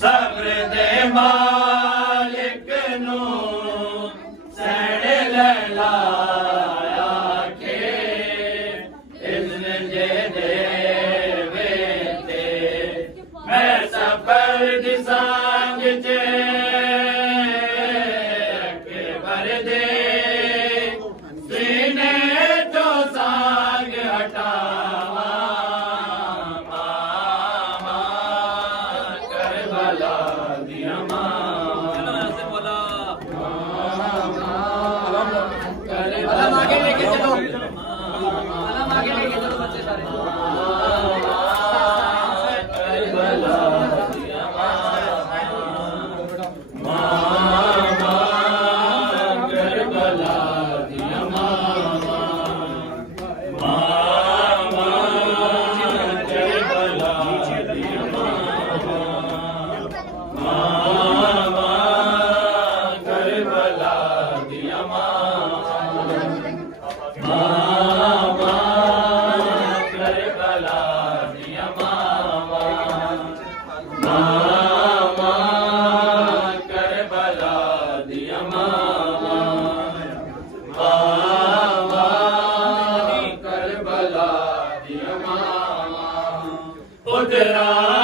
सब्र दे मालिक नू सैण लैलाया के इज़्न जे देवे ते मैं सबर दी सांझ चे अकबर दे सीने तो सांझ हटावा आगे लेके चलो, आगे लेके चलो बच्चे सारे। Udra